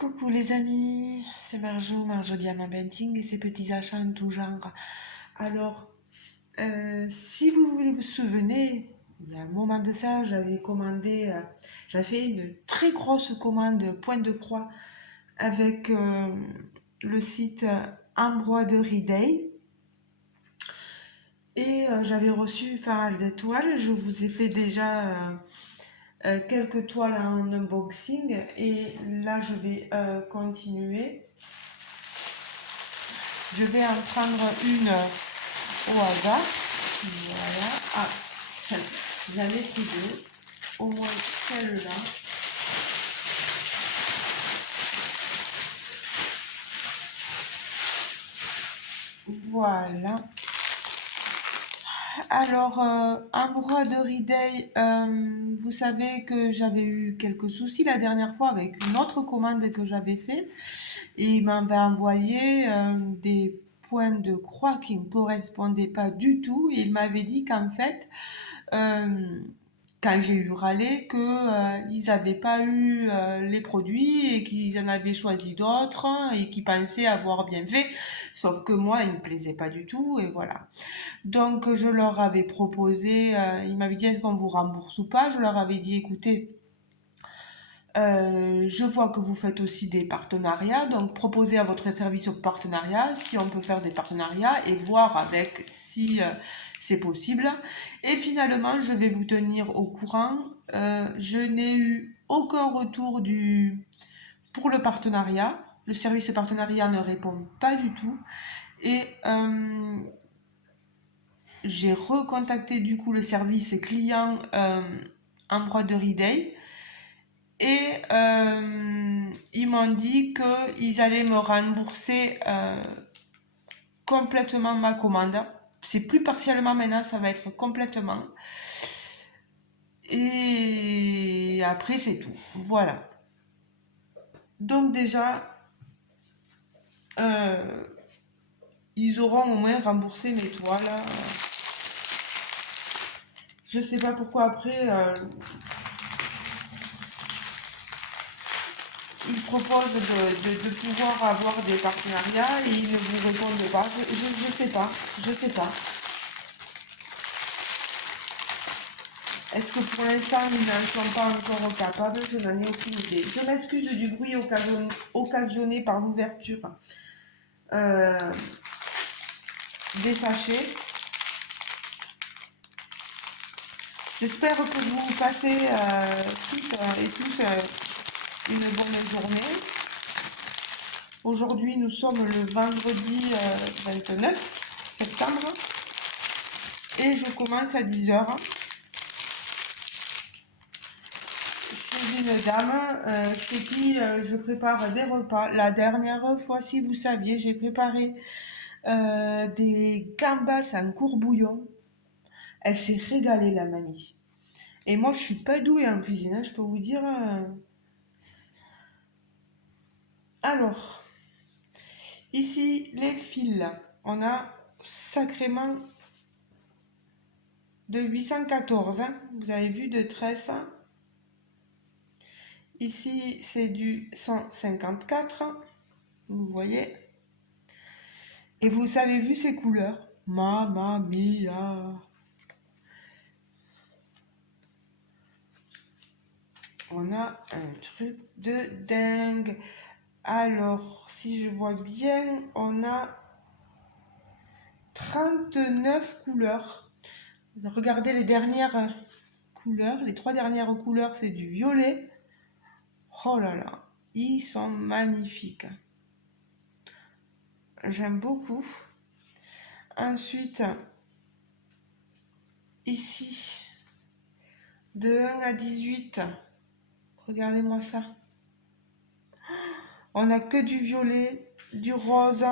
Coucou les amis, c'est Marjo Diamant Painting et ses petits achats en tout genre. Alors, si vous voulez vous souvenir, il y a un moment de ça, j'avais fait une très grosse commande Pointe de Croix avec le site Embroidery Day. Et j'avais reçu pas mal de toiles. Je vous ai fait déjà quelques toiles en unboxing et là je vais continuer. Je vais en prendre une au hasard. Voilà. Ah, j'en ai pris deux. Au moins celle-là. Voilà. Alors, Embroidery Day, vous savez que j'avais eu quelques soucis la dernière fois avec une autre commande que j'avais fait. Et il m'avait envoyé des points de croix qui ne correspondaient pas du tout. Et il m'avait dit qu'en fait, euh, quand j'ai eu râlé, que ils n'avaient pas eu les produits et qu'ils en avaient choisi d'autres et qu'ils pensaient avoir bien fait. Sauf que moi, ils me plaisaient pas du tout et voilà. Donc je leur avais proposé, ils m'avaient dit est-ce qu'on vous rembourse ou pas. Je leur avais dit écoutez, je vois que vous faites aussi des partenariats, donc proposez à votre service au partenariat si on peut faire des partenariats et voir avec si c'est possible. Et finalement, je vais vous tenir au courant. Je n'ai eu aucun retour pour le partenariat. Le service partenariat ne répond pas du tout. Et j'ai recontacté du coup le service client Embroidery Day. Et ils m'ont dit qu'ils allaient me rembourser complètement ma commande. C'est plus partiellement maintenant, ça va être complètement. Et après, c'est tout. Voilà. Donc déjà, euh, ils auront au moins remboursé mes toiles. Je sais pas pourquoi après, ils proposent de pouvoir avoir des partenariats et ils ne vous répondent pas. Je sais pas. Je sais pas. Est-ce que pour l'instant, ils n'en sont pas encore capables? Je n'en ai aucune idée. Je m'excuse du bruit occasionné par l'ouverture euh, des sachets. J'espère que vous passez toutes et tous une bonne journée. Aujourd'hui, nous sommes le vendredi 29 septembre et je commence à 10 h. Chez une dame chez qui je prépare des repas. La dernière fois, si vous saviez, j'ai préparé des gambas en courbouillon. Elle s'est régalée, la mamie. Et moi, je suis pas douée en cuisine, hein, je peux vous dire. Alors, ici, les fils, on a sacrément de 814. Hein. Vous avez vu de 13. Ici, c'est du 154. Vous voyez. Et vous avez vu ces couleurs. Mamma mia. On a un truc de dingue. Alors, si je vois bien, on a 39 couleurs. Regardez les dernières couleurs. Les 3 dernières couleurs, c'est du violet. Oh là là, ils sont magnifiques. J'aime beaucoup. Ensuite, ici, de 1 à 18, regardez-moi ça. On n'a que du violet, du rose.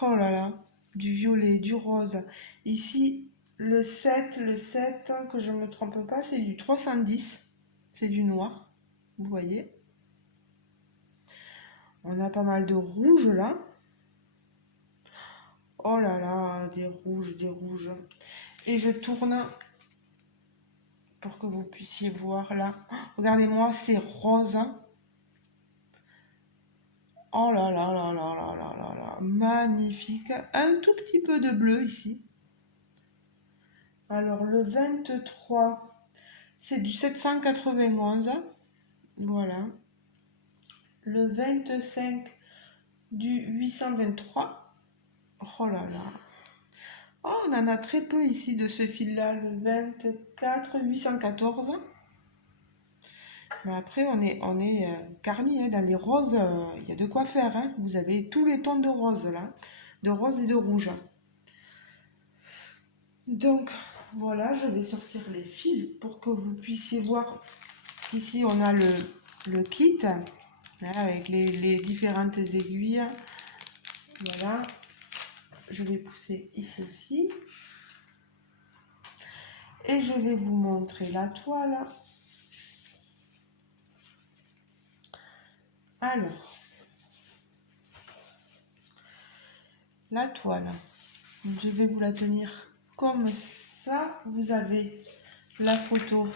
Oh là là, du violet, du rose. Ici, le 7, que je ne me trompe pas, c'est du 310. C'est du noir, vous voyez. On a pas mal de rouge là. Oh là là, des rouges, des rouges. Et je tourne pour que vous puissiez voir là. Regardez-moi, c'est rose. Oh là là là là là là là là, magnifique. Un tout petit peu de bleu ici. Alors le 23, c'est du 791. Voilà. Le 25 du 823. Oh là là. Oh, on en a très peu ici de ce fil-là. Le 24, 814. Mais après, on est garni, hein. Dans les roses, il y a de quoi faire, hein. Vous avez tous les tons de rose là. De rose et de rouge. Donc, voilà, je vais sortir les fils pour que vous puissiez voir. Ici, on a le kit, hein, avec les différentes aiguilles. Voilà. Je vais pousser ici aussi. Et je vais vous montrer la toile. Alors, la toile, je vais vous la tenir comme ça. Vous avez la photo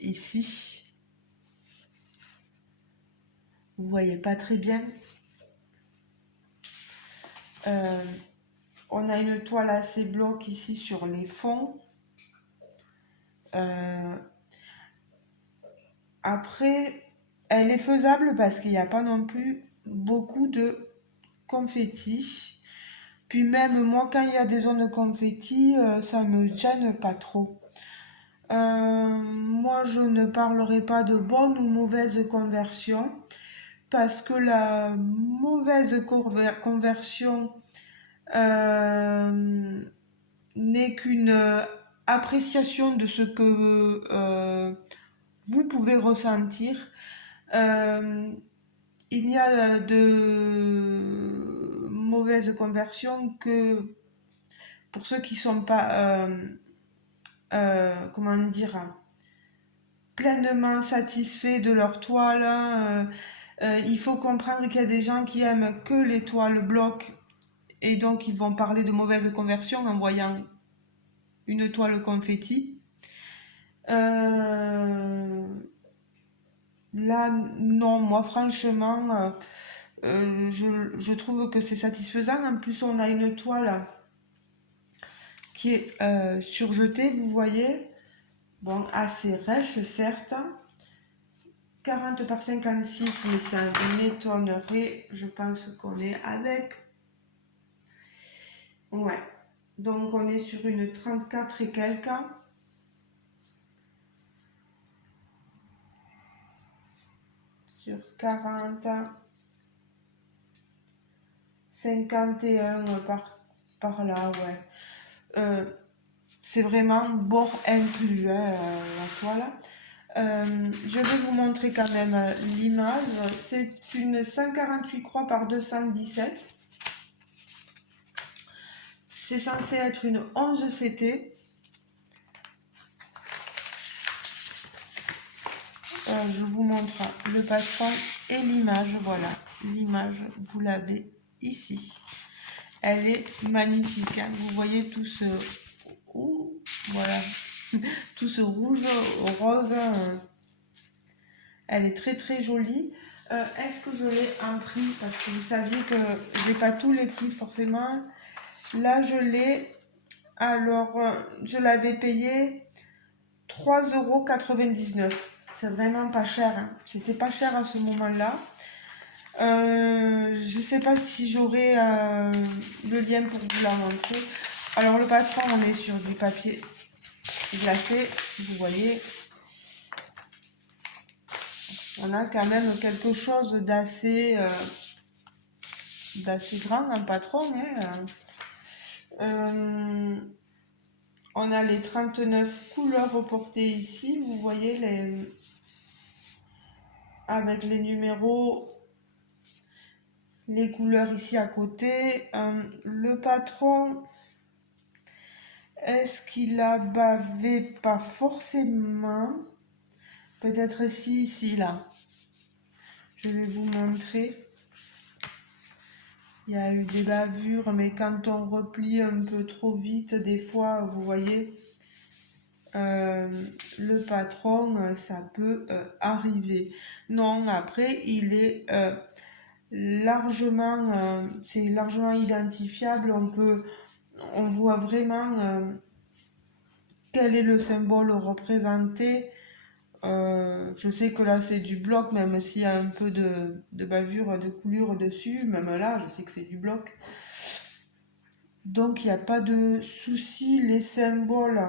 ici. Vous voyez pas très bien. On a une toile assez bloc ici sur les fonds. Après, elle est faisable parce qu'il n'y a pas non plus beaucoup de confetti. Puis même moi, quand il y a des zones de confetti, ça me gêne pas trop. Moi, je ne parlerai pas de bonne ou mauvaise conversion parce que la mauvaise conversion n'est qu'une appréciation de ce que vous pouvez ressentir. Il y a de mauvaises conversions que pour ceux qui ne sont pas, comment dire, pleinement satisfaits de leur toile. Il faut comprendre qu'il y a des gens qui aiment que les toiles blocs et donc ils vont parler de mauvaise conversion en voyant une toile confetti. Là, non, moi franchement, je trouve que c'est satisfaisant. En plus, on a une toile qui est surjetée, vous voyez. Bon, assez rêche, certes. 40 par 56, mais ça m'étonnerait. Je pense qu'on est avec. Ouais. Donc, on est sur une 34 et quelques. Sur 40. 51 par là, ouais. C'est vraiment bord inclus, hein, la toile. Je vais vous montrer quand même l'image. C'est une 148 croix par 217. C'est censé être une 11 CT. Je vous montre le patron et l'image. Voilà, l'image, vous l'avez ici. Elle est magnifique, hein. Vous voyez tout ce... Oh, voilà. Tout ce rouge rose. Elle est très très jolie. Est-ce que je l'ai en prix? Parce que vous saviez que j'ai pas tous les prix forcément. Là, je l'ai. Alors, je l'avais payé 3,99 €. C'est vraiment pas cher, hein. C'était pas cher à ce moment-là. Je sais pas si j'aurai le lien pour vous la montrer. Alors, le patron, on est sur du papier glacé. Vous voyez. On a quand même quelque chose d'assez grand, un patron, hein. On a les 39 couleurs reportées ici. Vous voyez avec les numéros, les couleurs ici à côté. Le patron, est-ce qu'il a bavé? Pas forcément. Peut-être ici, là. Je vais vous montrer. Il y a eu des bavures, mais quand on replie un peu trop vite, des fois, vous voyez, le patron, ça peut arriver. Non, après, il est largement, c'est largement identifiable. On voit vraiment quel est le symbole représenté. Je sais que là c'est du bloc, même s'il y a un peu de bavure, de coulure dessus, même là je sais que c'est du bloc. Donc il n'y a pas de souci. Les symboles,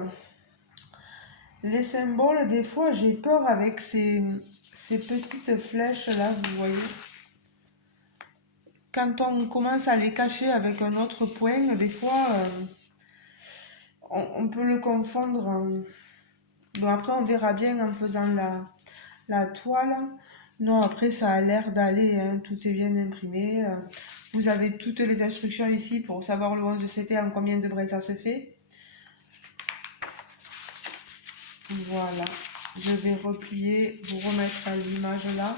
des fois j'ai peur avec ces petites flèches là, vous voyez. Quand on commence à les cacher avec un autre point, des fois on peut le confondre. Bon, après on verra bien en faisant la toile. Non, après ça a l'air d'aller, hein, tout est bien imprimé. Vous avez toutes les instructions ici pour savoir le 11CT en combien de braies ça se fait. Voilà, je vais replier, vous remettre à l'image là.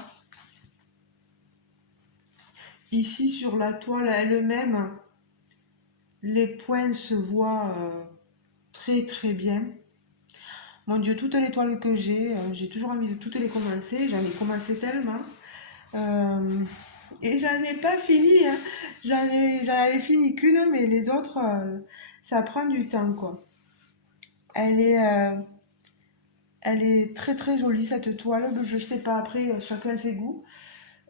Ici sur la toile elle-même, les points se voient très très bien. Mon Dieu, toutes les toiles que j'ai toujours envie de toutes les commencer. J'en ai commencé tellement. Et j'en ai pas fini. Hein. J'en avais fini qu'une, mais les autres, ça prend du temps, quoi. Elle est très très jolie cette toile. Je sais pas, après, chacun ses goûts.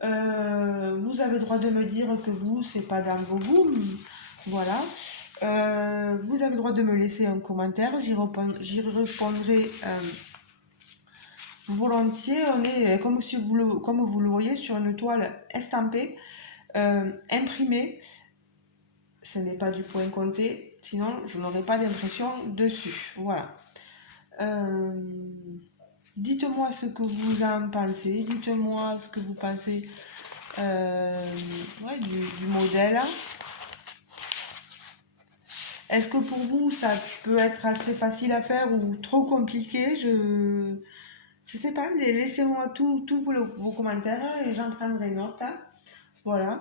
Vous avez le droit de me dire que vous, c'est pas dans vos goûts. Voilà. Vous avez le droit de me laisser un commentaire. J'y répondrai volontiers. On est comme, comme vous le voyez sur une toile estampée, imprimée. Ce n'est pas du point compté, sinon je n'aurai pas d'impression dessus. Voilà. Dites-moi ce que vous en pensez. Dites-moi ce que vous pensez du modèle. Est-ce que pour vous ça peut être assez facile à faire ou trop compliqué? Je sais pas, laissez-moi tous vos commentaires et j'en prendrai note. Hein. Voilà.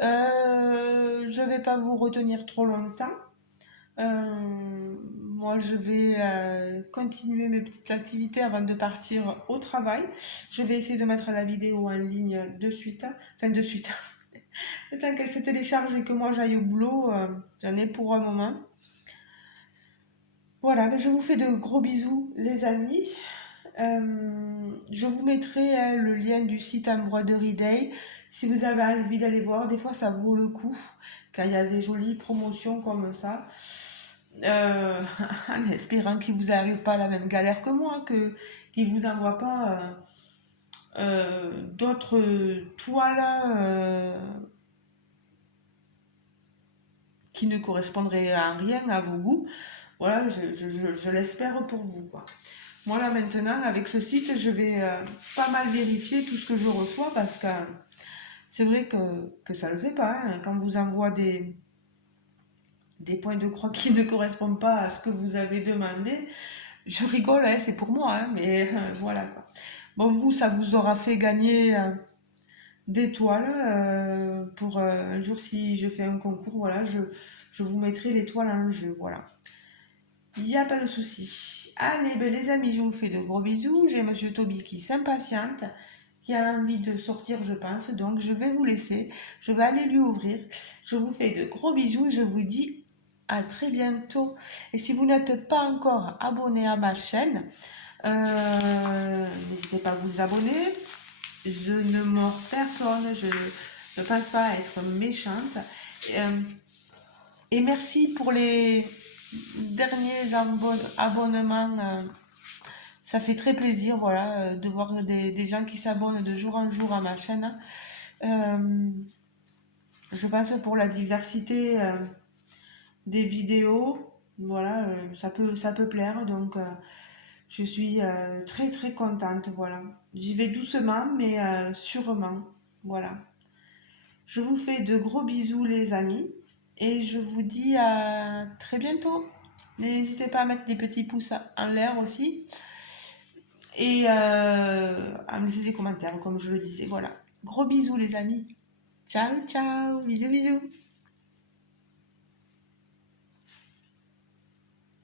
Je vais pas vous retenir trop longtemps. Moi, je vais continuer mes petites activités avant de partir au travail. Je vais essayer de mettre la vidéo en ligne de suite. Enfin, de suite. Le temps qu'elle se télécharge et que moi j'aille au boulot, j'en ai pour un moment. Voilà, ben je vous fais de gros bisous, les amis. Je vous mettrai le lien du site Embroidery Day. Si vous avez envie d'aller voir, des fois ça vaut le coup, car il y a des jolies promotions comme ça. En espérant qu'il ne vous arrive pas la même galère que moi, qu'il ne vous envoie pas d'autres toiles qui ne correspondraient en rien à vos goûts. Voilà, je l'espère pour vous, quoi. Moi là maintenant, avec ce site, je vais pas mal vérifier tout ce que je reçois parce que c'est vrai que ça le fait pas. Hein, quand vous envoie des points de croix qui ne correspondent pas à ce que vous avez demandé, je rigole, hein, c'est pour moi, hein, mais voilà quoi. Bon, vous, ça vous aura fait gagner des toiles pour un jour si je fais un concours, voilà, je vous mettrai les toiles en jeu, voilà. Il n'y a pas de souci. Allez, ben, les amis, je vous fais de gros bisous. J'ai Monsieur Toby qui s'impatiente, qui a envie de sortir, je pense. Donc, je vais vous laisser. Je vais aller lui ouvrir. Je vous fais de gros bisous. Je vous dis à très bientôt. Et si vous n'êtes pas encore abonné à ma chaîne, n'hésitez pas à vous abonner. Je ne mords personne. Je ne pense pas être méchante. Et merci pour les derniers abonnements. Ça fait très plaisir, voilà, de voir des gens qui s'abonnent de jour en jour à ma chaîne. Je pense pour la diversité des vidéos, voilà, ça peut plaire, donc je suis très très contente, voilà. J'y vais doucement, mais sûrement, voilà. Je vous fais de gros bisous, les amis, et je vous dis à très bientôt. N'hésitez pas à mettre des petits pouces en l'air aussi. Et à me laisser des commentaires, comme je le disais. Voilà. Gros bisous, les amis. Ciao, ciao. Bisous, bisous.